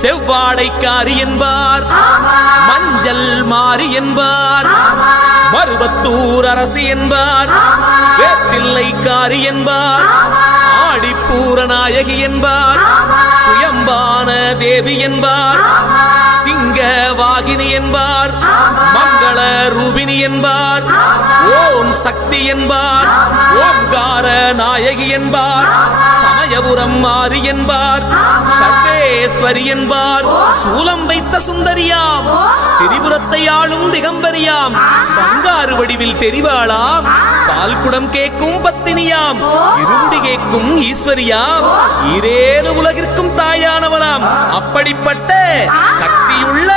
செவ்வாடைக்காரி என்பார், மஞ்சள் மாறி என்பார், மருவத்தூர் அரசி என்பார், வேப்பிள்ளைக்காரி என்பார், ஆடிப்பூரநாயகி என்பார், சுயம்பான தேவி என்பார், சிங்க வாகினி என்பார், மங்கள ரூபினி என்பார், ஓம் சக்தி என்பார், ஓம்கார நாயகி என்பார், சமயபுரம் மாறி என்பார், சர்வேஸ்வரி என்பார், சூலம் வைத்த சுந்தரியாம், திரிபுரத்தை ஆளும் திகம்பரியாம், பங்காறு வடிவில் தெரிவாளாம், பால்குடம் கேட்கும் பத்தினியாம், இருமுடி கேட்கும் ஈஸ்வரியாம், ஈரேழு உலகிற்கும் தாயானவளாம். அப்படிப்பட்ட சக்தியுள்ள